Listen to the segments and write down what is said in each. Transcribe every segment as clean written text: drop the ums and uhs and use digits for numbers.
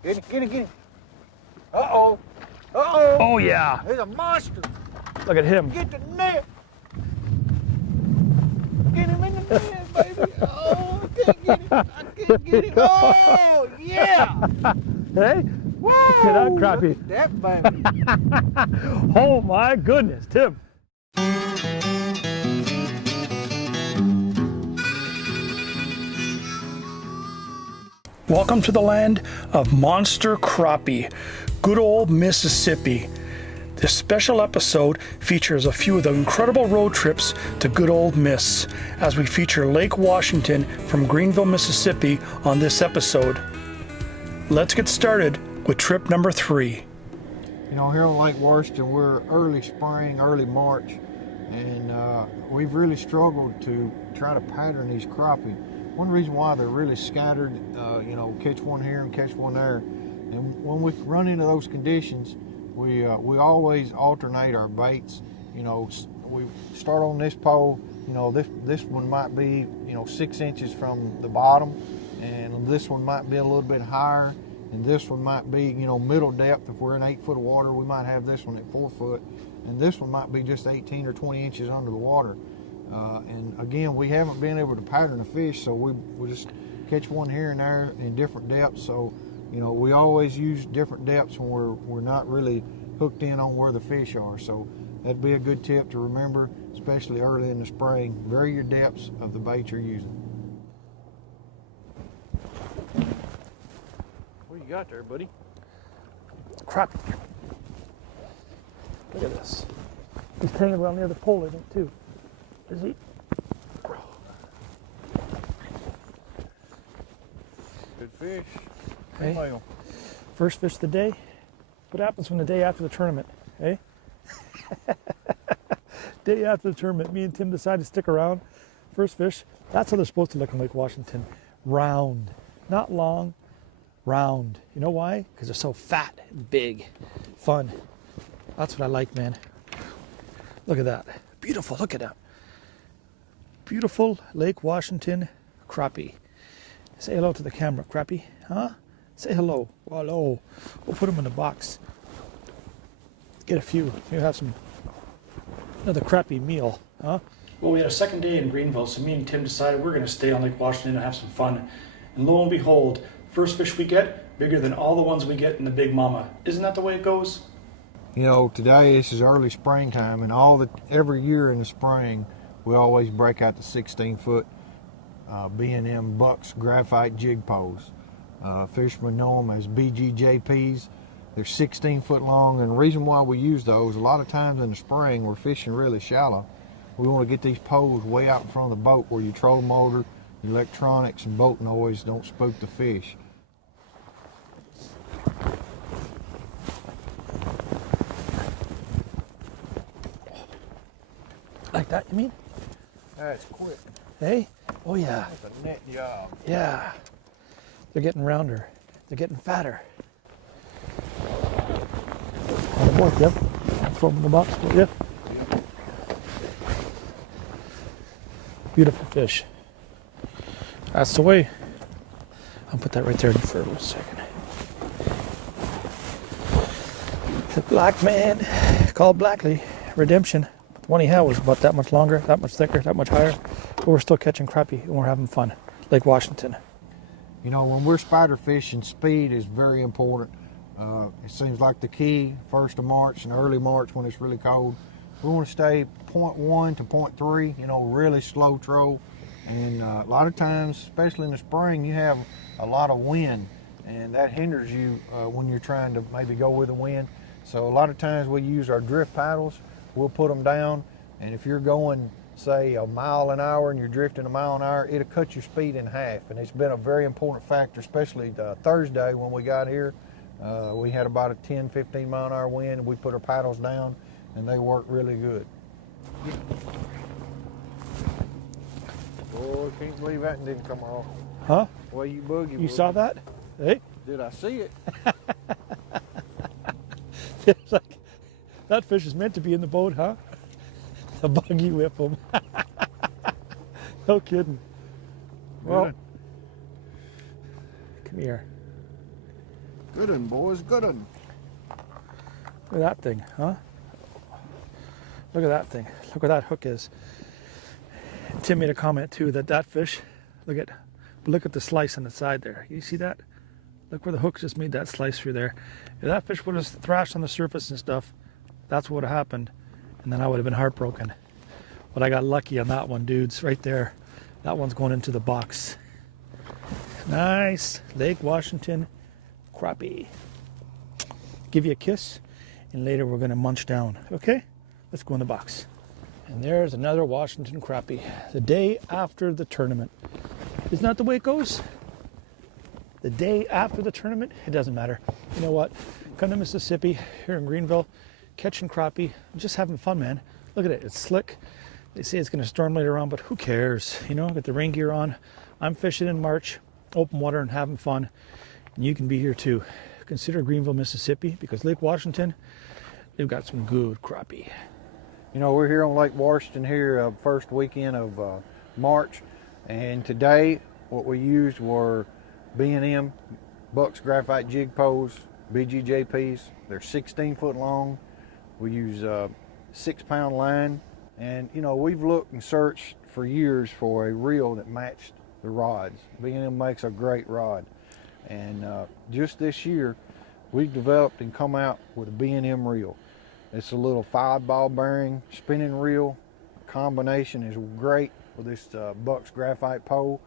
Get it, get it, get it. Uh-oh. Uh-oh. Oh yeah. There's a monster. Look at him. Get the net. Get him in the net, baby. Oh, I can't get it. I can't get it. Oh, yeah. Hey? Whoa. Look at that crappie. Look at that baby. Oh my goodness, Tim. Welcome to the land of monster crappie, good old Mississippi. This special episode features a few of the incredible road trips to good old Miss, as we feature Lake Washington from Greenville, Mississippi on this episode. Let's get started with trip number 3. You know, here on Lake Washington, we're early spring, early March, and we've really struggled to try to pattern these crappie. One reason why they're really scattered, you know, catch one here and catch one there. And when we run into those conditions, we always alternate our baits. You know, we start on this pole. You know, this one might be, you know, 6 inches from the bottom, and this one might be a little bit higher, and this one might be, you know, middle depth. If we're in 8 foot of water, we might have this one at 4 foot, and this one might be just 18 or 20 inches under the water. And again, we haven't been able to pattern the fish, so we just catch one here and there in different depths. So, you know, we always use different depths when we're not really hooked in on where the fish are. So that'd be a good tip to remember, especially early in the spring. Vary your depths of the bait you're using. What you got there, buddy? Crap. Look at this. He's hanging around near the pole, I think, too. Is he? Good fish. Hey. Whale. First fish of the day. What happens when the day after the tournament, eh? Day after the tournament, me and Tim decide to stick around. First fish. That's how they're supposed to look in Lake Washington. Round. Not long, round. You know why? Because they're so fat and big. Fun. That's what I like, man. Look at that. Beautiful. Look at that. Beautiful Lake Washington crappie. Say hello to the camera, crappie. Huh? Say hello. Hello. We'll put them in the box. Get a few. Maybe have another crappie meal. Huh? Well, we had a second day in Greenville, so me and Tim decided we're going to stay on Lake Washington and have some fun. And lo and behold, first fish we get, bigger than all the ones we get in the Big Mama. Isn't that the way it goes? You know, today this is early springtime, and every year in the spring, we always break out the 16-foot B&M Bucks graphite jig poles. Fishermen know them as BGJPs. They're 16 foot long, and the reason why we use those, a lot of times in the spring we're fishing really shallow. We want to get these poles way out in front of the boat where your trolling motor, electronics, and boat noise don't spook the fish. Like that, you mean? That's quick. Hey? Oh, yeah. That's a net job. Yeah. They're getting rounder. They're getting fatter. On the board, yep. Throw them in the box, yep. Beautiful fish. That's the way. I'll put that right there for a second. The black man called Blackley. Redemption. The one he had was about that much longer, that much thicker, that much higher. But we're still catching crappie and we're having fun. Lake Washington. You know, when we're spider fishing, speed is very important. It seems like the key, 1st of March and early March when it's really cold, we want to stay 0.1 to 0.3, you know, really slow troll. And a lot of times, especially in the spring, you have a lot of wind, and that hinders you when you're trying to maybe go with the wind. So a lot of times we use our drift paddles. We'll put them down, and if you're going, say, a mile an hour and you're drifting a mile an hour, it'll cut your speed in half. And it's been a very important factor, especially Thursday when we got here. We had about a 10, 15 mile an hour wind, and we put our paddles down, and they work really good. Boy, I can't believe that didn't come off. Huh? Well, you boogie. You saw that? Hey? Did I see it? It's like, that fish is meant to be in the boat, huh? A buggy whip him. No kidding. Well, come here. Good one, boys, good one. Look at that thing, huh? Look at that thing. Look where that hook is. Tim made a comment too that fish, look at the slice on the side there. You see that? Look where the hook just made that slice through there. If that fish would have thrashed on the surface and stuff, that's what would have happened. And then I would have been heartbroken. But I got lucky on that one, dudes, right there. That one's going into the box. Nice Lake Washington crappie. Give you a kiss, and later we're gonna munch down, okay? Let's go in the box. And there's another Washington crappie, the day after the tournament. Isn't that the way it goes? The day after the tournament, it doesn't matter. You know what? Come to Mississippi, here in Greenville, catching crappie, just having fun, man. Look at it, it's slick. They say it's gonna storm later on, but who cares? You know, got the rain gear on. I'm fishing in March, open water and having fun. And you can be here too. Consider Greenville, Mississippi, because Lake Washington, they've got some good crappie. You know, we're here on Lake Washington here, first weekend of March, and today what we used were B&M Bucks Graphite Jig Poles, BGJPs. They're 16 foot long. We use 6-pound line, and you know, we've looked and searched for years for a reel that matched the rods. B&M makes a great rod, and just this year we've developed and come out with a B&M reel. It's a little 5-ball bearing spinning reel. Combination is great with this Bucks Graphite pole.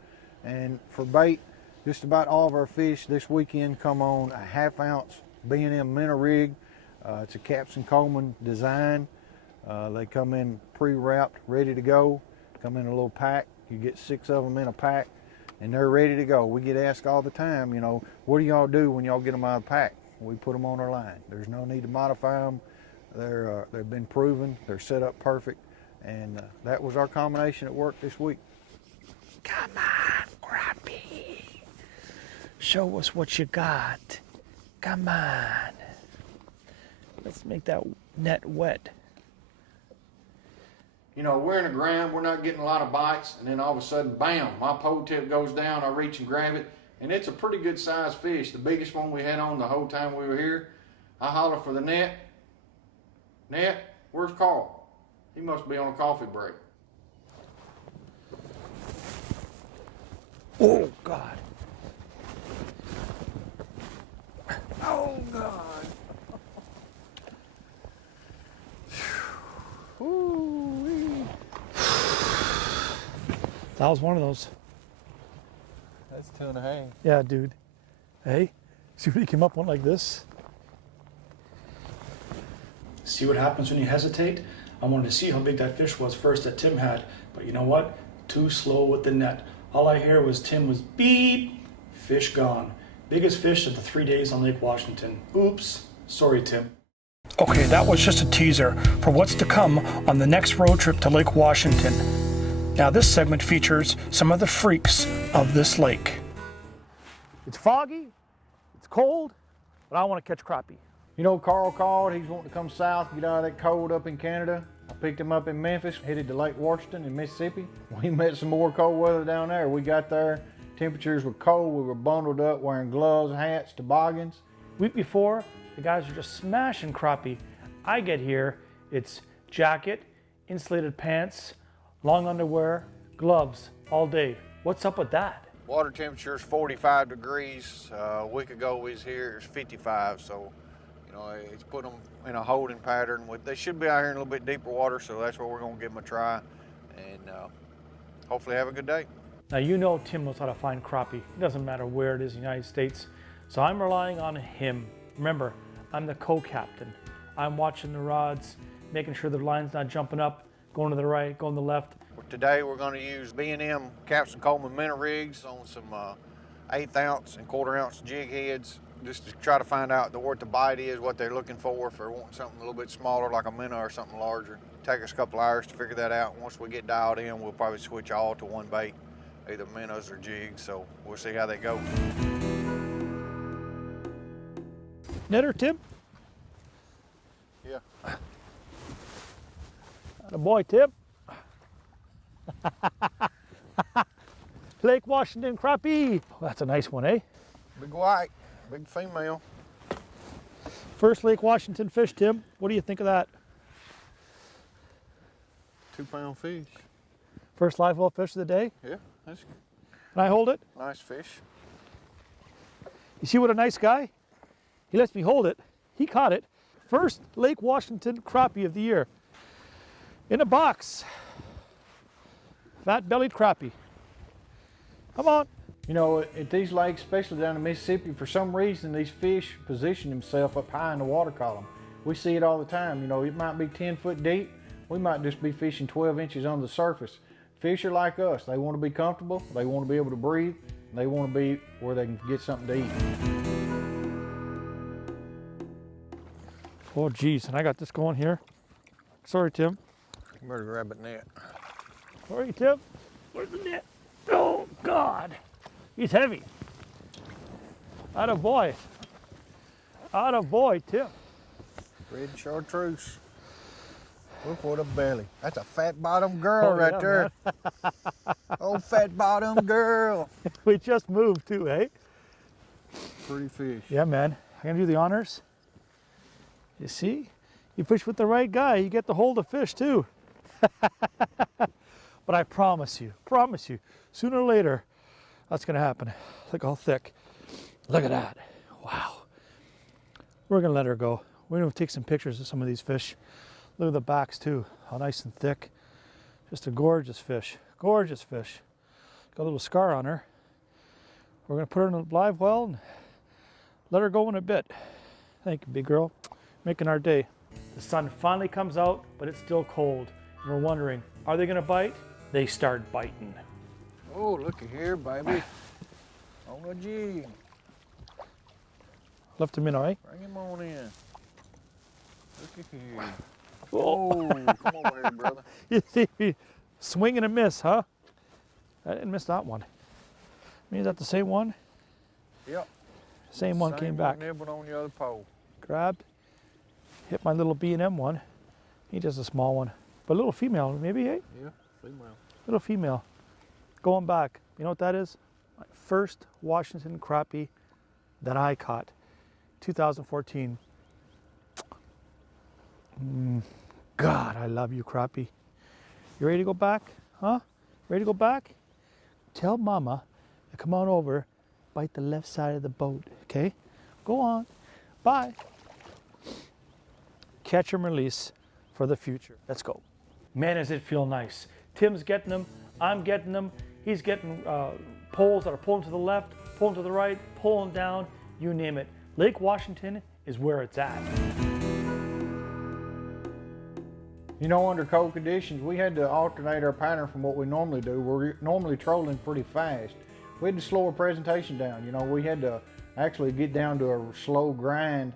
And for bait, just about all of our fish this weekend come on a 1/2 ounce B&M minnow rig. It's a Captain Coleman design. They come in pre-wrapped, ready to go. Come in a little pack. You get 6 of them in a pack, and they're ready to go. We get asked all the time, you know, what do y'all do when y'all get them out of the pack? We put them on our line. There's no need to modify them. They've been proven. They're set up perfect, and that was our combination at work this week. Come on, crappie. Show us what you got. Come on. Let's make that net wet. You know, we're in the ground, we're not getting a lot of bites, and then all of a sudden, bam, my pole tip goes down, I reach and grab it, and it's a pretty good sized fish, the biggest one we had on the whole time we were here. I holler for the net. Net, where's Karl? He must be on a coffee break. Oh, God. Oh, God. Ooh-wee. That was one of those. That's 2.5. Yeah, dude. Hey, see what he came up on like this? See what happens when you hesitate? I wanted to see how big that fish was first that Tim had, but you know what? Too slow with the net. All I hear was Tim was beep, fish gone. Biggest fish of the 3 days on Lake Washington. Oops, sorry Tim. Okay, that was just a teaser for what's to come on the next road trip to Lake Washington. Now this segment features some of the freaks of this lake. It's foggy, it's cold, but I want to catch crappie. You know, Karl called, he's wanting to come south, get out of that cold up in Canada. I picked him up in Memphis, headed to Lake Washington in Mississippi. We met some more cold weather down there. We got there, temperatures were cold, we were bundled up, wearing gloves, hats, toboggans. Week before, the guys are just smashing crappie. I get here, it's jacket, insulated pants, long underwear, gloves all day. What's up with that? Water temperature is 45 degrees. A week ago we was here, it was 55, so you know, it's put them in a holding pattern. They should be out here in a little bit deeper water, so that's where we're gonna give them a try, and hopefully have a good day. Now you know Tim knows how to find crappie. It doesn't matter where it is in the United States, so I'm relying on him. Remember, I'm the co-captain. I'm watching the rods, making sure the line's not jumping up, going to the right, going to the left. Today we're going to use B&M Captain Coleman minnow rigs on some 1/8 ounce and 1/4 ounce jig heads, just to try to find out what the bite is, what they're looking for. If they're wanting something a little bit smaller like a minnow or something larger. Take us a couple hours to figure that out. Once we get dialed in, we'll probably switch all to one bait, either minnows or jigs, so we'll see how that goes. Netter, Tim? Yeah. Attaboy, Tim. Lake Washington crappie. Oh, that's a nice one, eh? Big white, big female. First Lake Washington fish, Tim. What do you think of that? 2-pound fish. First live well fish of the day. Yeah, that's Can I hold it? nice fish. You see what a nice guy? He lets me hold it. He caught it. First Lake Washington crappie of the year. In a box. Fat-bellied crappie. Come on. You know, at these lakes, especially down in Mississippi, for some reason these fish position themselves up high in the water column. We see it all the time. You know, it might be 10 foot deep. We might just be fishing 12 inches on the surface. Fish are like us. They want to be comfortable. They want to be able to breathe. And they want to be where they can get something to eat. Oh, geez. And I got this going here. Sorry, Tim. You better grab a net. Sorry, Tim. Where's the net? Oh, God. He's heavy. Atta boy. Atta boy, Tim. Red chartreuse. Look what a belly. That's a fat bottom girl right there. Oh, fat bottom girl. We just moved too, eh? Pretty fish. Yeah, man. I'm going to do the honors. You see? You fish with the right guy, you get to hold a fish too. But I promise you, sooner or later, that's going to happen. Look how thick. Look at that. Wow. We're going to let her go. We're going to take some pictures of some of these fish. Look at the backs too, how nice and thick. Just a gorgeous fish, gorgeous fish. Got a little scar on her. We're going to put her in a live well and let her go in a bit. Thank you, big girl. Making our day. The sun finally comes out, but it's still cold. And we're wondering, are they going to bite? They start biting. Oh, looky here, baby. On a jig. Left him in, all right? Bring him on in. Looky here. Oh, come over here, brother. You see me swing and a miss, huh? I didn't miss that one. I mean, is that the same one? Yep. Same one came back. Nibbling on the other pole. Grabbed, hit my little B&M one. He's just a small one. But a little female, maybe, eh? Yeah, female. Little female. Going back. You know what that is? My first Washington crappie that I caught. 2014. God, I love you, crappie. You ready to go back? Huh? Ready to go back? Tell Mama to come on over, bite the left side of the boat, okay? Go on. Bye. Catch and release for the future. Let's go. Man, does it feel nice. Tim's getting them. I'm getting them. He's getting poles that are pulling to the left, pulling to the right, pulling down, you name it. Lake Washington is where it's at. You know, under cold conditions, we had to alternate our pattern from what we normally do. We're normally trolling pretty fast. We had to slow our presentation down. You know, we had to actually get down to a slow grind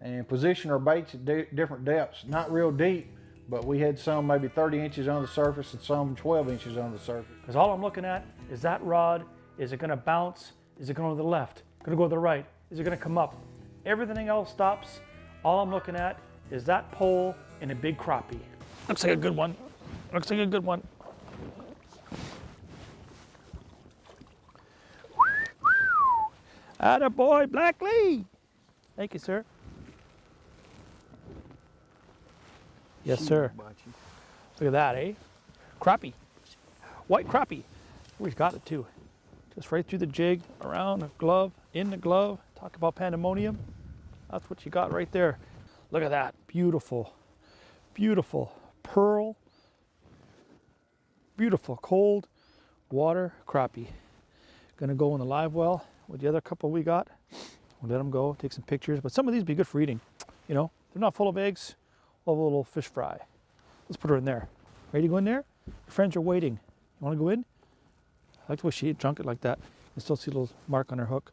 and position our baits at different depths. Not real deep, but we had some maybe 30 inches on the surface and some 12 inches on the surface. Because all I'm looking at is that rod. Is it going to bounce? Is it going to the left? Going to go to the right? Is it going to come up? Everything else stops. All I'm looking at is that pole and a big crappie. Looks like a good one. Looks like a good one. Atta boy, Black Lee. Thank you, sir. Yes, sir. Look at that, eh? Crappie. White crappie. Oh, he's got it too. Just right through the jig, around the glove, in the glove. Talk about pandemonium. That's what you got right there. Look at that. Beautiful. Beautiful. Pearl. Beautiful cold water crappie. Gonna go in the live well with the other couple we got. We'll let them go, take some pictures. But some of these be good for eating. You know, they're not full of eggs. We'll have a little fish fry. Let's put her in there. Ready to go in there? Your friends are waiting. You want to go in? I like the way she drunk it like that. You still see a little mark on her hook.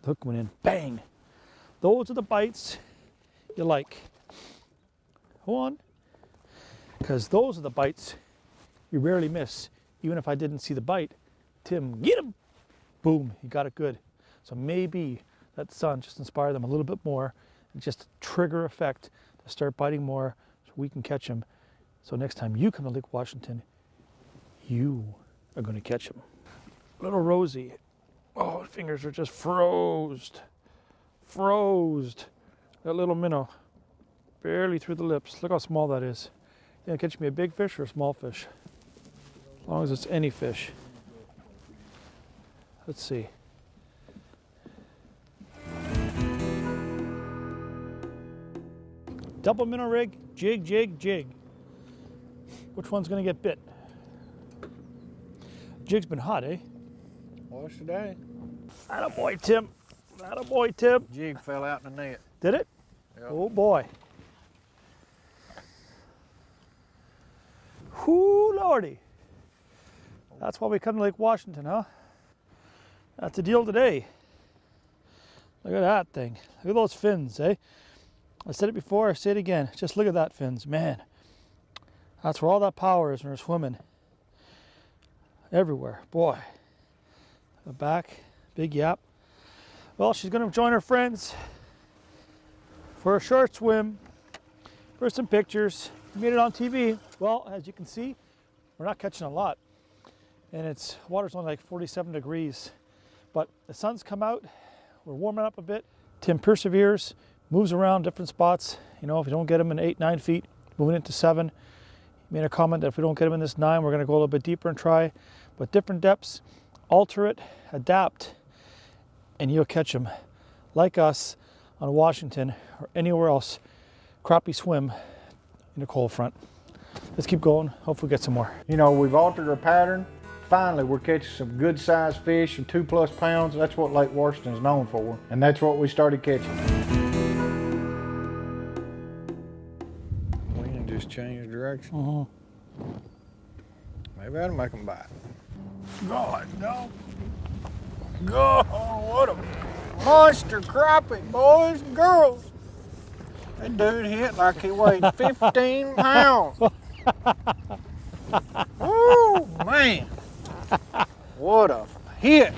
The hook went in. Bang! Those are the bites you like. Hold on. Because those are the bites you rarely miss. Even if I didn't see the bite, Tim, get him! Boom, he got it good. So maybe that sun just inspired them a little bit more and just a trigger effect to start biting more so we can catch them. So next time you come to Lake Washington, you are going to catch them. Little Rosie. Oh, fingers are just froze. Froze. That little minnow, barely through the lips. Look how small that is. You gonna catch me a big fish or a small fish? As long as it's any fish. Let's see. Double minnow rig, jig, jig, jig. Which one's gonna get bit? Jig's been hot, eh? What's today? Attaboy, Tim. Attaboy, Tim. Jig fell out in the net. Did it? Yep. Oh boy. Whoo, lordy. That's why we come to Lake Washington, huh? That's the deal today. Look at that thing. Look at those fins, eh? I said it before, I say it again. Just look at that fins, man. That's where all that power is when we're swimming. Everywhere, boy. The back, big yap. Well, she's gonna join her friends for a short swim, for some pictures. We made it on TV. Well, as you can see, we're not catching a lot. And it's water's only like 47 degrees. But the sun's come out, we're warming up a bit. Tim perseveres, moves around different spots. You know, if you don't get him in 8, 9 feet, moving into 7. He made a comment that if we don't get him in this 9, we're gonna go a little bit deeper and try. But different depths, alter it, adapt, and you'll catch them like us on Washington or anywhere else. Crappie swim in the cold front. Let's keep going, hopefully get some more. You know, we've altered our pattern. Finally, we're catching some good sized fish, some 2+ pounds. That's what Lake Washington is known for. And that's what we started catching. We can just change direction. Maybe that'll make them bite. God, no. God, what a monster crappie, boys and girls. That dude hit like he weighed 15 pounds. Oh, man. What a hit.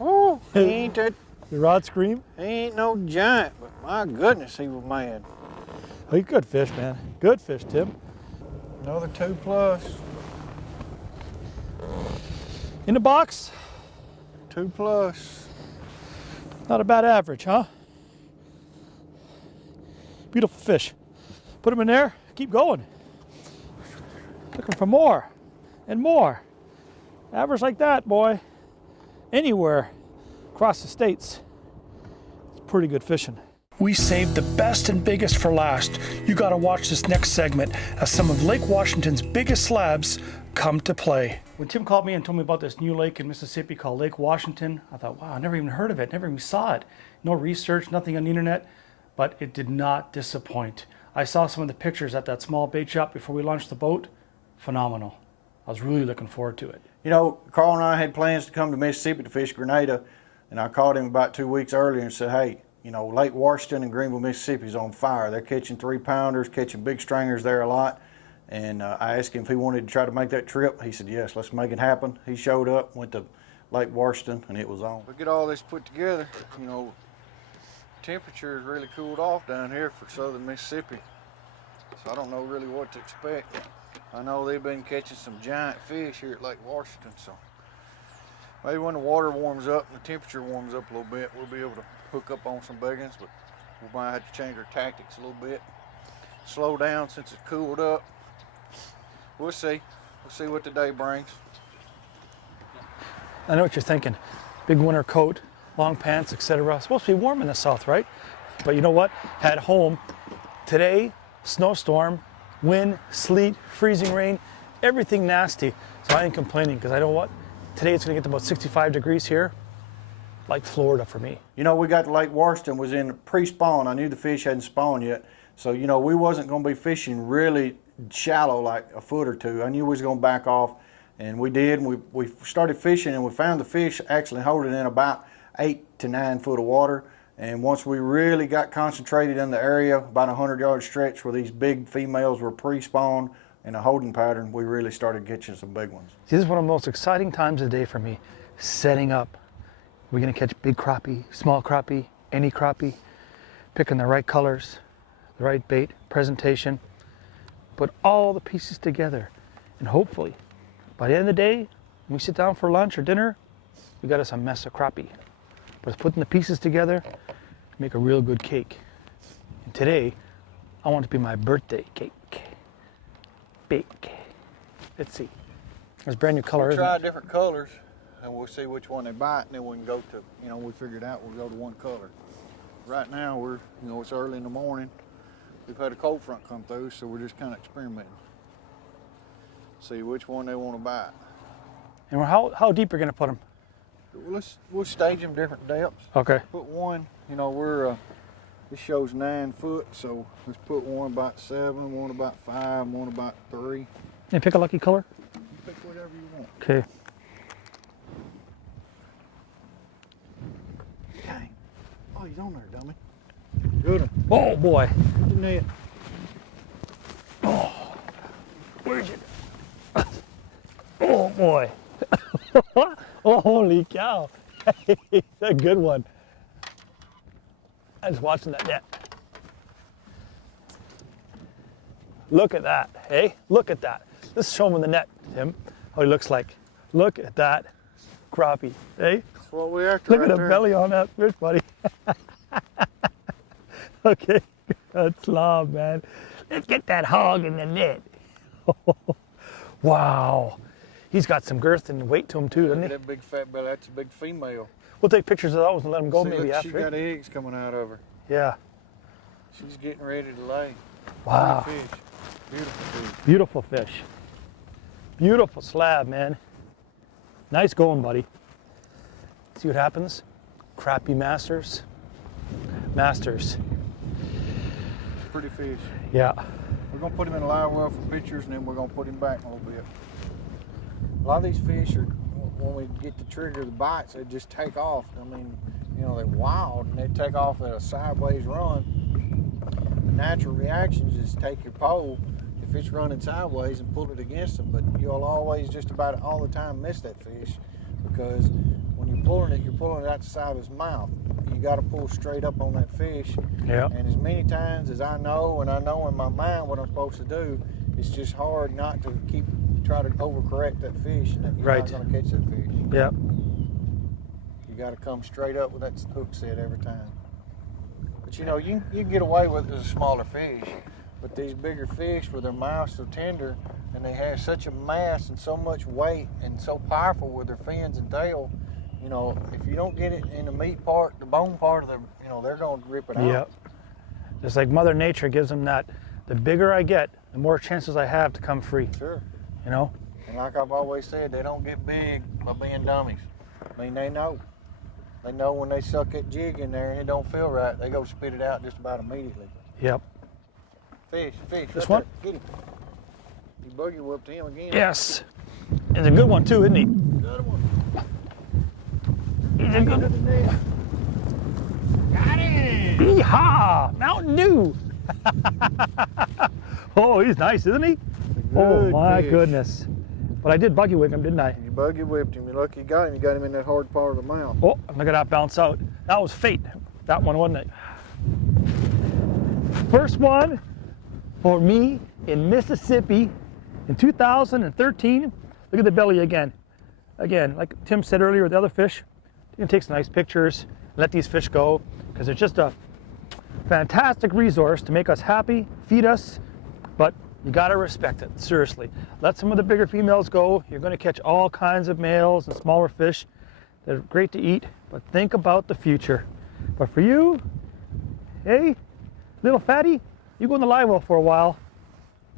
Oh, he ain't that, The rod scream? he ain't no giant, but my goodness, he was mad. Oh, he's good fish, man. Good fish, Tim. Another 2+. In the box, 2+. not a bad average, huh? Beautiful fish. Put them in there, keep going. Looking for more and more. Average like that, boy. Anywhere across the states. It's pretty good fishing. We saved the best and biggest for last. You gotta watch this next segment as some of Lake Washington's biggest slabs come to play. When Tim called me and told me about this new lake in Mississippi called Lake Washington, I thought, wow, I never even heard of it, never even saw it. No research, nothing on the internet, but it did not disappoint. I saw some of the pictures at that small bait shop before we launched the boat. Phenomenal. I was really looking forward to it. You know, Carl and I had plans to come to Mississippi to fish Grenada, and I called him about 2 weeks earlier and said, hey, you know, Lake Washington and Greenville, Mississippi is on fire. They're catching 3-pounders, catching big stringers there a lot. And I asked him if he wanted to try to make that trip. He said, yes, let's make it happen. He showed up, went to Lake Washington, and it was on. Look at all this put together. You know, temperature has really cooled off down here for southern Mississippi. So I don't know really what to expect. I know they've been catching some giant fish here at Lake Washington. So maybe when the water warms up and the temperature warms up a little bit, we'll be able to hook up on some big ones, but we might have to change our tactics a little bit. Slow down since it's cooled up. We'll see. We'll see what the day brings. I know what you're thinking. Big winter coat, long pants, etc. It's supposed to be warm in the south, right? But you know what? At home, today, snowstorm, wind, sleet, freezing rain, everything nasty. So I ain't complaining because I know what? Today it's gonna get to about 65 degrees here, like Florida for me. You know, we got to Lake Washington, was in pre-spawn. I knew the fish hadn't spawned yet. So, you know, we wasn't gonna be fishing really shallow, like a foot or two. I knew we was gonna back off, and we did. We started fishing, and we found the fish actually holding in about 8 to 9 foot of water. And once we really got concentrated in the area, about a 100-yard stretch where these big females were pre-spawned in a holding pattern, we really started catching some big ones. This is one of the most exciting times of the day for me, setting up. We're gonna catch big crappie, small crappie, any crappie, picking the right colors, the right bait, presentation, put all the pieces together, and hopefully, by the end of the day, when we sit down for lunch or dinner, we got us a mess of crappie. but it's putting the pieces together to make a real good cake. And today, I want it to be my birthday cake. Bake. Let's see. There's brand new color. We'll try different colors, and we'll see which one they bite, and then we can go to, you know, we figured out we'll go to one color. Right now, we're, you know, it's early in the morning. We've had a cold front come through, so we're just kind of experimenting. See which one they want to bite. And how deep are you going to put them? We'll stage them different depths. Okay. Put one, you know, we're this shows 9 foot, so let's put one about 7, one about 5, one about 3. And pick a lucky color. Pick whatever you want. Okay. Dang. Oh, he's on there, dummy. Good one. Oh boy. Good net. Oh, where's it? Oh boy. Oh, holy cow. That's a good one. I was watching that net. Look at that, hey? Look at that. Let's show him in the net, Tim, how he looks like. Look at that crappie, hey? That's what we after. Look right at the there. belly on that fish, buddy. Okay, good slob, man. Let's get that hog in the net. Wow. He's got some girth and weight to him too, doesn't he? That big fat belly, that's a big female. We'll take pictures of those and let him go See, maybe look, after. she got eggs coming out of her. Yeah. She's getting ready to lay. Wow. Pretty fish. Beautiful fish. Beautiful fish. Beautiful slab, man. Nice going, buddy. See what happens? Crappie masters. Masters. Pretty fish. Yeah. We're gonna put him in a live well for pictures, and then we're gonna put him back a little bit. A lot of these fish are, when we get to trigger the bites, they just take off. I mean, you know, they're wild and they take off at a sideways run. The natural reaction is take your pole if it's running sideways and pull it against them, but you'll always just about all the time miss that fish, because when you're pulling it out the side of his mouth. You got to pull straight up on that fish. Yeah. And as many times as I know, and I know in my mind what I'm supposed to do, it's just hard not to try to overcorrect that fish, and you're Right. not going to catch that fish. Yeah. You got to come straight up with that hook set every time. But you know, you can get away with it as a smaller fish, but these bigger fish with their mouths so tender, and they have such a mass and so much weight and so powerful with their fins and tail, you know, if you don't get it in the meat part, the bone part of the, you know, they're going to rip it out. Yeah. Just like Mother Nature gives them that, the bigger I get, the more chances I have to come free. Sure. You know? And like I've always said, they don't get big by being dummies. I mean, they know. They know when they suck that jig in there and it don't feel right, they go spit it out just about immediately. Yep. Fish. This Right one? there. Get him. You buggy whipped him again. Yes. It's a good one too, isn't he? Good one. He's a good one. Got him! Yeehaw! Mountain Dew! Oh, he's nice, isn't he? Oh Good my fish. goodness. But I did buggy whip him, didn't I? You buggy whipped him. You're lucky you got him. You got him in that hard part of the mouth. Oh, look at that bounce out. That was fate. That one, wasn't it? First one for me in Mississippi in 2013. Look at the belly again. Again, like Tim said earlier with the other fish, you can take some nice pictures, let these fish go, because it's just a fantastic resource to make us happy, feed us, but you gotta respect it, seriously. Let some of the bigger females go. You're gonna catch all kinds of males and smaller fish. They're great to eat, but think about the future. But for you, hey, little fatty, you go in the live well for a while,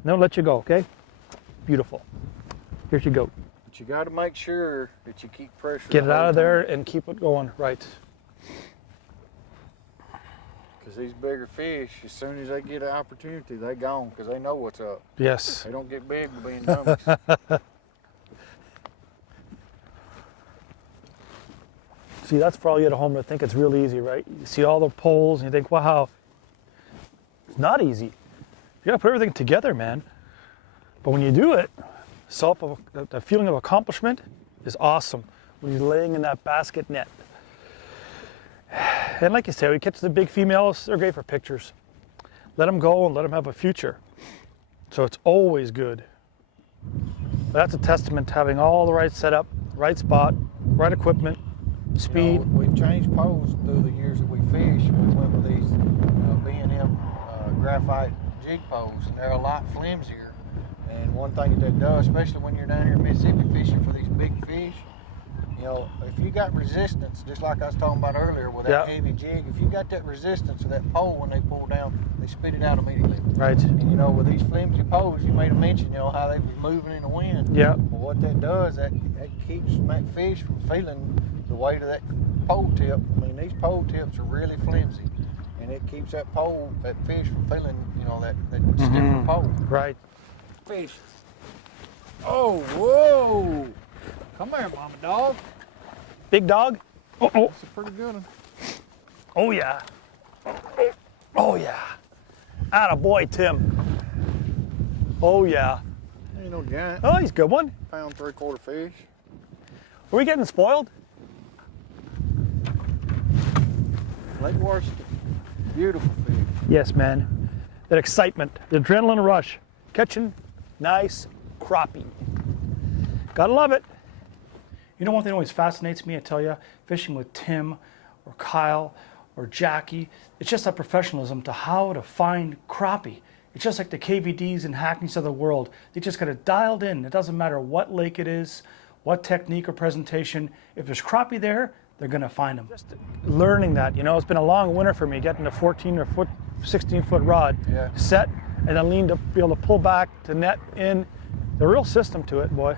and they'll let you go, okay? Beautiful. Here you go. But you got to make sure that you keep pressure. Get it out of there and keep it going, right. Because these bigger fish, as soon as they get an opportunity, they gone because they know what's up. Yes. They don't get big by being dummies. See, that's for all you at home that think it's real easy, right? You see all the poles and you think, wow, it's not easy. You gotta put everything together, man. But when you do it, the feeling of accomplishment is awesome when you're laying in that basket net. And like you say, we catch the big females, they're great for pictures. Let them go and let them have a future. So it's always good. But that's a testament to having all the right setup, right spot, right equipment, speed. You know, we've changed poles through the years that we fish. We went with these B&M graphite jig poles, and they're a lot flimsier. And one thing that does, especially when you're down here in Mississippi fishing for these big fish, you know, if you got resistance, just like I was talking about earlier with that heavy jig, if you got that resistance of that pole when they pull down, they spit it out immediately. Right. And you know, with these flimsy poles, you made a mention, you know, how they was moving in the wind. Yeah. Well, what that does, that keeps that fish from feeling the weight of that pole tip. I mean, these pole tips are really flimsy, and it keeps that fish from feeling, you know, that stiffer pole. Right. Fish. Oh, whoa! Come here, mama dog. Big dog? Oh. That's a pretty good one. Oh yeah. Oh yeah. Atta boy, Tim. Oh yeah. Ain't no giant. Oh, he's a good one. Pound 3/4 fish. Are we getting spoiled? Lake Washington. Beautiful fish. Yes, man. That excitement, the adrenaline rush, catching nice crappie. Gotta love it. You know, one thing that always fascinates me, I tell you, fishing with Tim or Kyle or Jackie, it's just that professionalism to how to find crappie. It's just like the KVDs and Hackneys of the world. They just got it dialed in. It doesn't matter what lake it is, what technique or presentation. If there's crappie there, they're gonna find them. Just learning that, you know, it's been a long winter for me, getting a 14 or 16 foot rod set, and then lean to be able to pull back to net in. The real system to it, boy.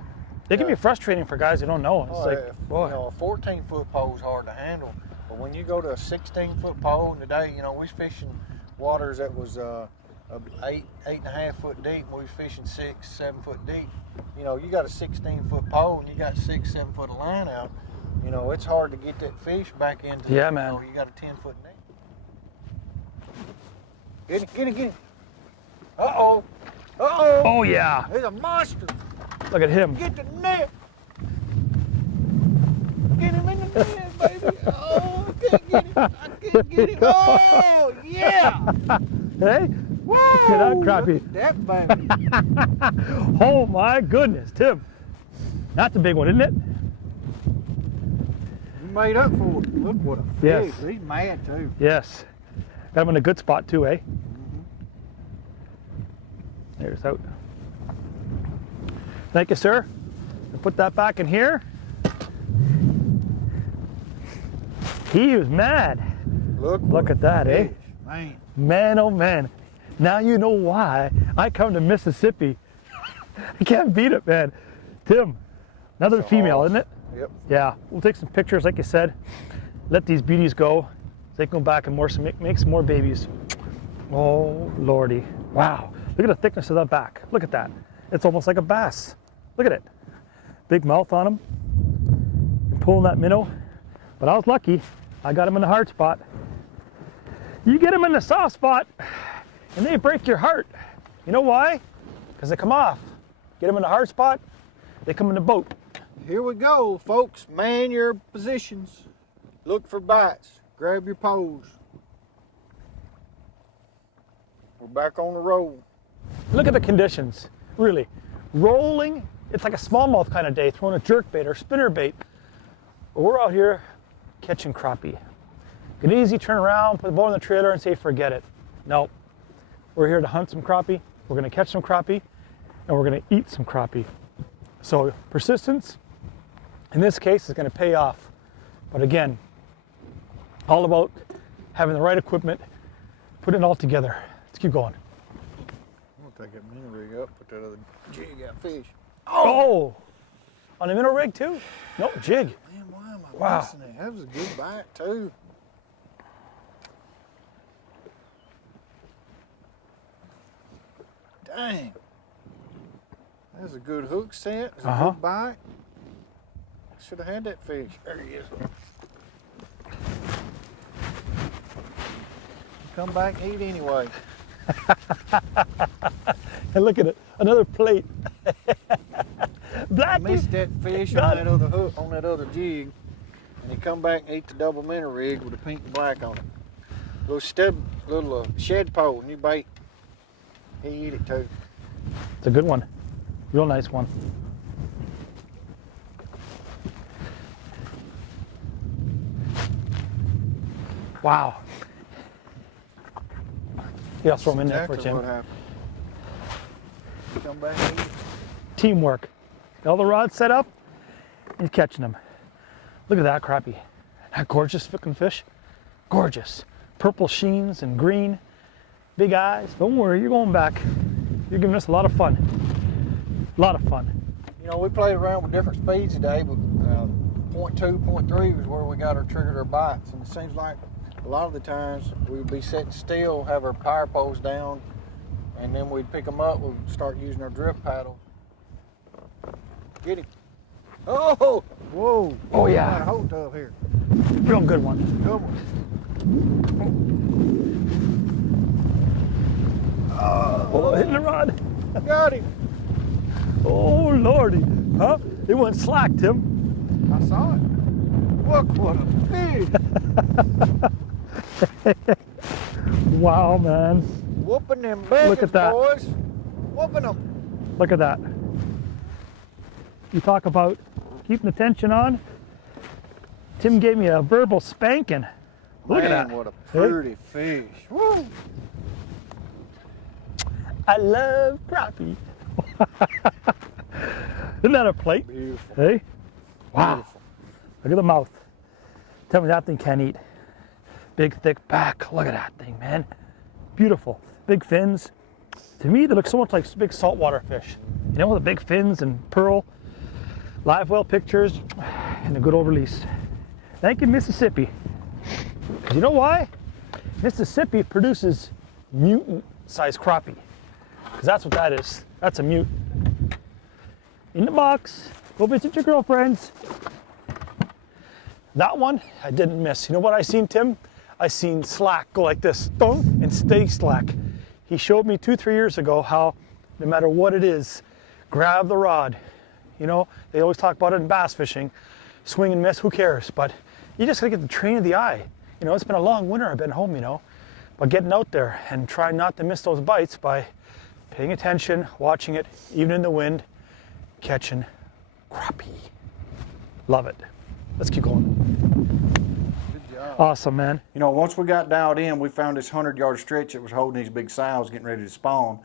It can be frustrating for guys who don't know. It's boy. You know, a 14-foot pole is hard to handle, but when you go to a 16-foot pole, and today, you know, we was fishing waters that was 8.5 foot deep. We was fishing 6, 7 foot deep. You know, you got a 16-foot pole and you got 6, 7 foot of line out. You know, it's hard to get that fish back into. Yeah, man. man. You know, you got a 10-foot net. Get it. Uh-oh. Oh yeah. There's a monster. Look at him. Get the net. Get him in the net, baby. Oh, I can't get him. Oh, yeah. Hey? Whoa. Look at that crappie. Look at that baby. Oh my goodness, Tim. That's a big one, isn't it? You made up for it. Look what a fish. Yes. He's mad too. Yes. Got him in a good spot too, eh? There's out. Thank you, sir. I'll put that back in here. He was mad. Look at that, eh? Man. Man, oh man. Now you know why I come to Mississippi. I can't beat it, man. Tim, another female, isn't it? Yep. Yeah, we'll take some pictures, like you said. Let these beauties go. So they can go back and make some more babies. Oh, Lordy. Wow. Look at the thickness of that back. Look at that. It's almost like a bass. Look at it. Big mouth on him. You're pulling that minnow. But I was lucky. I got him in the hard spot. You get them in the soft spot, and they break your heart. You know why? Because they come off. Get them in the hard spot, they come in the boat. Here we go, folks. Man your positions. Look for bites. Grab your poles. We're back on the roll. Look at the conditions, really. Rolling, it's like a smallmouth kind of day, throwing a jerk bait or spinner bait. But we're out here catching crappie. Get easy, turn around, put the boat in the trailer and say, forget it. No, we're here to hunt some crappie, we're gonna catch some crappie, and we're gonna eat some crappie. So persistence, in this case, is gonna pay off. But again, all about having the right equipment, putting it all together. Let's keep going. I'm gonna take that minnow rig up, put that other jig out fish. Oh! On a minnow rig too? No, jig. Man, why am I missing it? That was a good bite too. Dang. That's a good hook set. It's a good bite. Should have had that fish. There he is. Come back and eat anyway. And look at it, another plate. I missed that fish on that other hook, on that other jig, and he come back and ate the double minnow rig with the pink and black on it. Little shed pole, new bait. He eat it too. It's a good one, real nice one. Wow. Yeah, I'll throw them in there for Exactly Tim. what happened. Come back and eat. Teamwork. All the rods set up and catching them. Look at that crappie. That gorgeous looking fish. Gorgeous. Purple sheens and green. Big eyes. Don't worry, you're going back. You're giving us a lot of fun. A lot of fun. You know, we played around with different speeds today, but 0.2, 0.3 was where we got our triggered our bites. And it seems like a lot of the times we would be sitting still, have our power poles down, and then we'd pick them up, we'd start using our drift paddle. Get him. Oh! Whoa! Oh, yeah. Got a whole tub here. Real good one. Good one. Oh, hitting the rod. Got him. Oh, Lordy. Huh? It went slack, Tim. I saw it. Look what a fish. Wow, man. Whooping them biggins, Look at that. boys. Whooping them. Look at that. You talk about keeping the tension on. Tim gave me a verbal spanking. Look Man, at that. what a pretty fish. Woo. I love crappie. Isn't that a plate? Beautiful. Hey? Wow. Beautiful. Look at the mouth. Tell me that thing can't eat. Big, thick back. Look at that thing, man. Beautiful. Big fins. To me, they look so much like big saltwater fish. You know, with the big fins and pearl. Live well pictures and a good old release. Thank you, Mississippi. You know why? Mississippi produces mutant-sized crappie. Because that's what that is. That's a mute. In the box. Go visit your girlfriends. That one, I didn't miss. You know what I seen, Tim? I seen slack go like this, thunk, and stay slack. He showed me 2-3 years ago how, no matter what it is, grab the rod. You know, they always talk about it in bass fishing. Swing and miss, who cares? But you just gotta get the train of the eye. You know, it's been a long winter, I've been home, you know. But getting out there and trying not to miss those bites by paying attention, watching it, even in the wind, catching crappie. Love it. Let's keep going. Good job. Awesome, man. You know, once we got dialed in, we found this 100-yard stretch that was holding these big sows getting ready to spawn.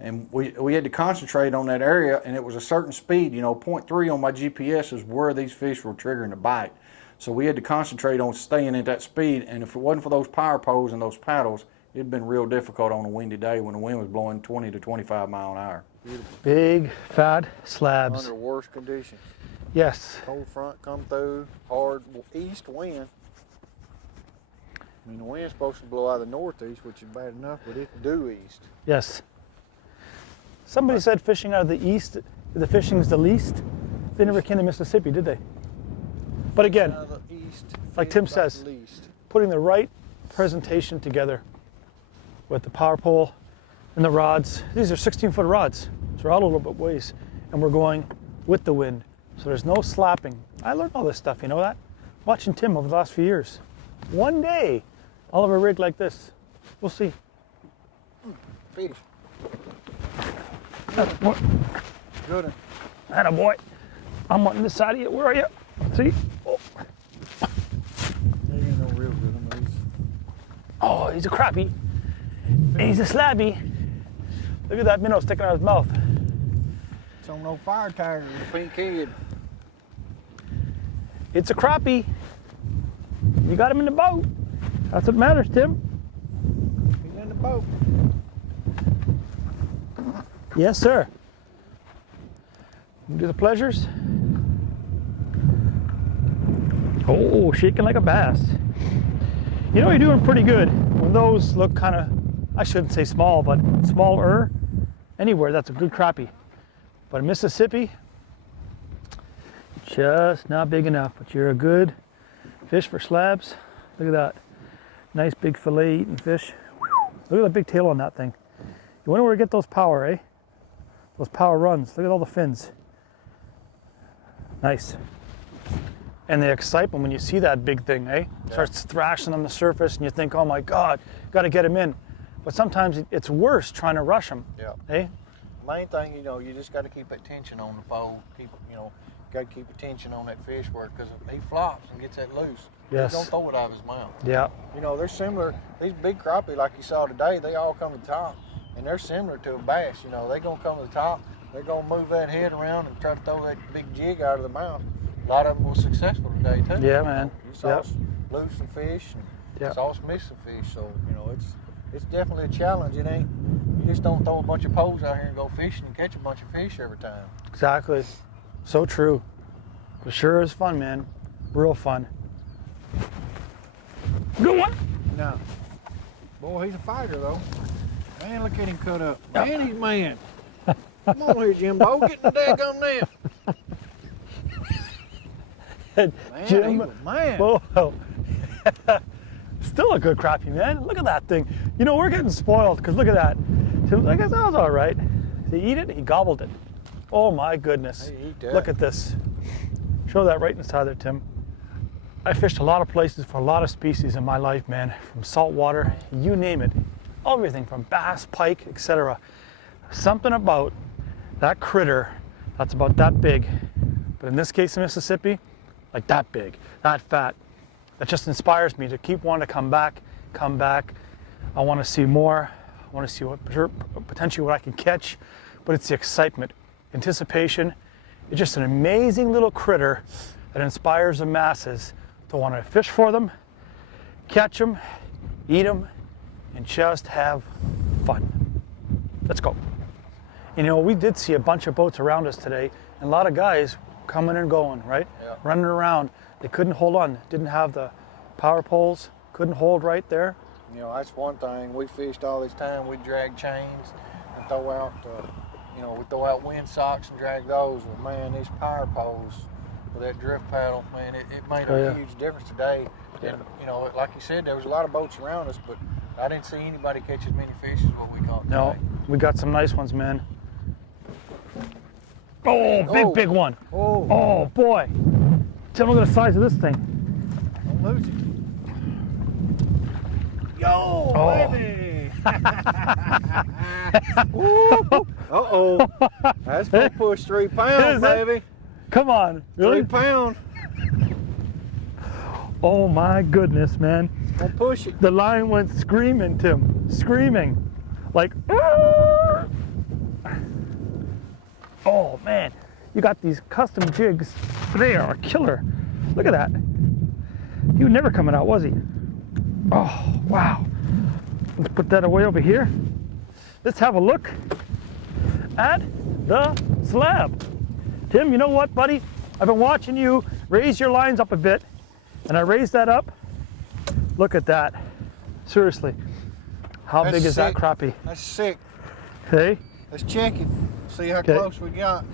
And we had to concentrate on that area, and it was a certain speed. You know, 0.3 on my GPS is where these fish were triggering the bite. So we had to concentrate on staying at that speed, and if it wasn't for those power poles and those paddles, it'd been real difficult on a windy day when the wind was blowing 20 to 25 mile an hour. Beautiful. Big, fat slabs. Under worse conditions. Yes. Cold front come through, hard east wind. I mean, the wind's supposed to blow out of the northeast, which is bad enough, but it's due east. Yes. Somebody said fishing out of the east, the fishing's the least. They never came to Mississippi, did they? But again, Out of the east, like Tim feels like says, the least. putting the right presentation together with the power pole and the rods. These are 16-foot rods, so we're out a little bit ways, and we're going with the wind, so there's no slapping. I learned all this stuff, you know that? Watching Tim over the last few years. One day, I'll have a rig like this. We'll see. Fish. Attaboy. Good one. Attaboy. I'm wanting this side of you. Where are you? See? Oh, There ain't no real good on these. oh, he's a crappie. And he's a slabby. Look at that minnow sticking out of his mouth. It's on no fire tire and a pink head. It's a crappie. You got him in the boat. That's what matters, Tim. He's in the boat. Yes, sir. Do the pleasures. Oh, shaking like a bass. You know, you're doing pretty good when those look kind of, I shouldn't say small, but smaller. Anywhere, that's a good crappie. But in Mississippi, just not big enough. But you're a good fish for slabs. Look at that. Nice big fillet eating fish. Look at the big tail on that thing. You wonder where to get those power, eh? Those power runs. Look at all the fins. Nice. And the excitement when you see that big thing, eh? Yeah. Starts thrashing on the surface and you think, oh my God, got to get him in. But sometimes it's worse trying to rush him, Yeah. eh? Main thing, you know, you just got to keep that tension on the pole. got to keep attention on that fish work because if he flops and gets that loose, Yes. don't throw it out of his mouth. Yeah. You know, they're similar. These big crappie, like you saw today, they all come to the top, and they're similar to a bass. You know, they're going to come to the top. They're going to move that head around and try to throw that big jig out of the mouth. A lot of them were successful today, too. Yeah, man. You saw us lose some fish and saw us miss some fish. So, you know, it's definitely a challenge. It ain't, you just don't throw a bunch of poles out here and go fishing and catch a bunch of fish every time. Exactly. So true. It sure is fun, man. Real fun. Good one. No. Boy, he's a fighter, though. Man, look at him cut up. Man, he's man. Come on here, Jimbo. Get in the daggone net. Man, Jim, man. Whoa. Still a good crappie, man. Look at that thing. You know, we're getting spoiled because look at that. I guess that was all right. Did he eat it? He gobbled it. Oh my goodness. Hey, eat that. Look at this. Show that right inside there, Tim. I fished a lot of places for a lot of species in my life, man. From saltwater, you name it. Everything from bass, pike, etc. Something about that critter that's about that big, but in this case in Mississippi, like that big, that fat, that just inspires me to keep wanting to come back. I want to see more. I want to see what potentially what I can catch, but it's the excitement, anticipation. It's just an amazing little critter that inspires the masses to want to fish for them, catch them, eat them, and just have fun. Let's go. You know, we did see a bunch of boats around us today, and a lot of guys coming and going, right? Yeah. Running around. They couldn't hold on, didn't have the power poles, couldn't hold right there. You know, that's one thing. We fished all this time. We drag chains and throw out, you know, we throw out wind socks and drag those. Well, man, these power poles with that drift paddle, man, it made a huge difference today. Yeah. And, you know, like you said, there was a lot of boats around us, but I didn't see anybody catch as many fish as what we caught today. No, we got some nice ones, man. Oh, big one. Oh, boy. Tell me the size of this thing. Don't lose it. Yo, baby! Uh-oh. That's going to push 3 pounds, baby. Come on. Really? 3 pounds. Oh, my goodness, man. It's going to push it. The line went screaming, Tim. Screaming. Like, oh, man. You got these custom jigs. They are a killer. Look at that. He was never coming out, was he? Oh, wow. Let's put that away over here. Let's have a look at the slab. Tim, you know what, buddy? I've been watching you raise your lines up a bit, and I raised that up. Look at that. Seriously. How big is that crappie? That's sick. Hey? Let's check it. See how close we got.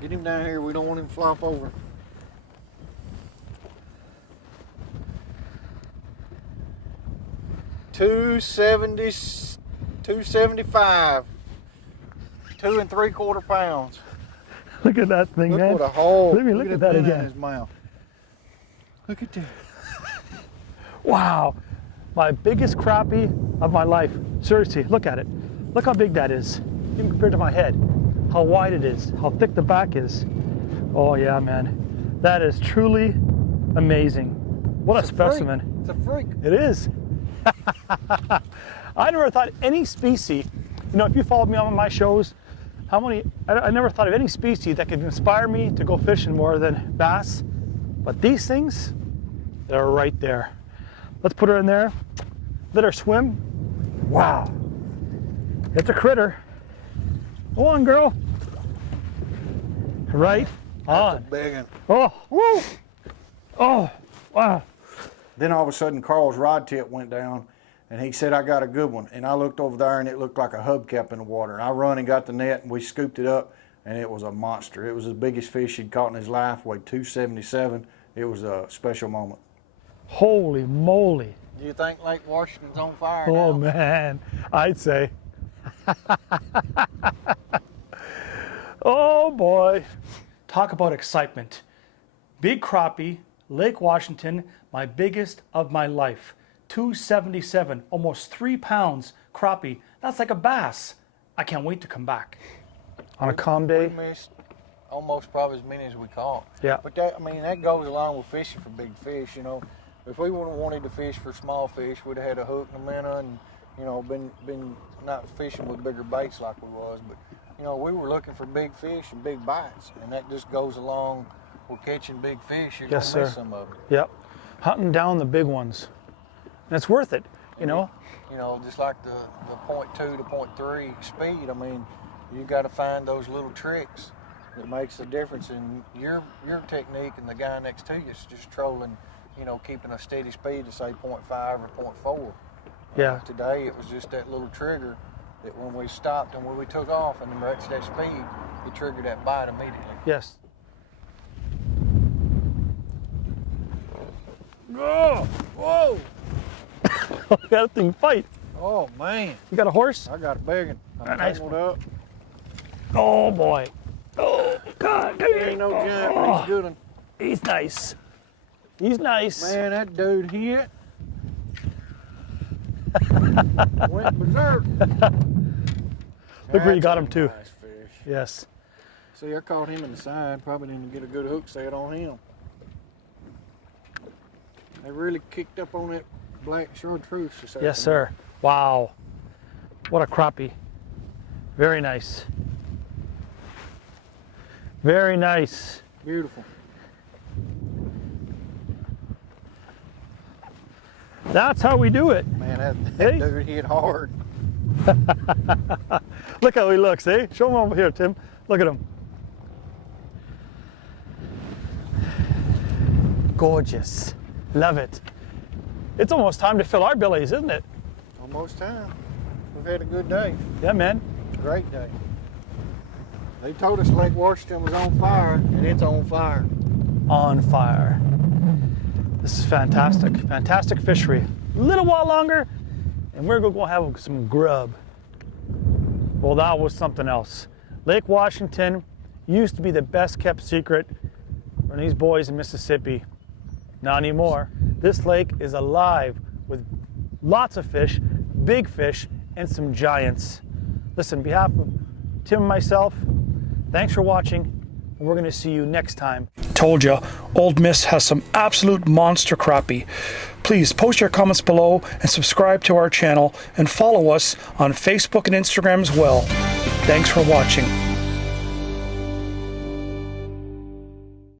Get him down here. We don't want him to flop over. 275. 2 3/4 pounds. Look at that thing, Look man. what a hole. Let me look at that in again. his mouth. Look at that. Wow. My biggest crappie of my life. Seriously, look at it. Look how big that is, even compared to my head. How wide it is, how thick the back is. Oh yeah, man. That is truly amazing. What a specimen. It's a freak. It is. I never thought any species, you know, if you followed me on my shows, I never thought of any species that could inspire me to go fishing more than bass. But these things, they're right there. Let's put her in there, let her swim. Wow. It's a critter. Go on, girl. Right on. That's a big one. Oh, woo. Oh, wow. Then all of a sudden, Carl's rod tip went down, and he said, I got a good one. And I looked over there, and it looked like a hubcap in the water. And I run and got the net, and we scooped it up, and it was a monster. It was the biggest fish he'd caught in his life, weighed 277. It was a special moment. Holy moly. Do you think Lake Washington's on fire Oh, now? man, I'd say. Oh, boy. Talk about excitement. Big crappie, Lake Washington, my biggest of my life. 277, almost 3 pounds crappie. That's like a bass. I can't wait to come back. On a calm day. almost probably as many as we caught. Yeah. But that, I mean, that goes along with fishing for big fish. You know, if we would have wanted to fish for small fish, we'd have had a hook and a minnow, and you know, been not fishing with bigger baits like we was. But you know, we were looking for big fish and big bites, and that just goes along with catching big fish. You're Yes, gonna miss sir. some of them. Yep. Hunting down the big ones. And it's worth it, you know? You know, just like the 0.2 to 0.3 speed, I mean, you got to find those little tricks that makes the difference in your technique and the guy next to you is just trolling, you know, keeping a steady speed to say 0.5 or 0.4. Yeah. Today it was just that little trigger that when we stopped and when we took off and reached that speed, it triggered that bite immediately. Yes. Oh, whoa! That thing fight. Oh man, You got a horse? I got a big one. I'm Nice. tangled up. Oh boy. Oh God. He ain't no giant, but he's a good one. He's nice. He's nice. Man, that dude hit. Went berserk. Look where you got That's a him too. Nice fish. Yes. See, I caught him in the side. Probably didn't get a good hook set on him. They really kicked up on that black chartreuse this afternoon. Yes, sir. Wow. What a crappie. Very nice. Very nice. Beautiful. That's how we do it. Man, that Hey. dude hit hard. Look how he looks, eh? Show him over here, Tim. Look at him. Gorgeous. Love it. It's almost time to fill our bellies, isn't it? Almost time. We've had a good day. Yeah, man. Great day. They told us Lake Washington was on fire, and it's on fire. On fire. This is fantastic. Fantastic fishery. A little while longer, and we're going to go have some grub. Well, that was something else. Lake Washington used to be the best kept secret from these boys in Mississippi. Not anymore. This lake is alive with lots of fish, big fish, and some giants. Listen, on behalf of Tim and myself, thanks for watching, and we're going to see you next time. Told you, Old Miss has some absolute monster crappie. Please post your comments below and subscribe to our channel and follow us on Facebook and Instagram as well. Thanks for watching.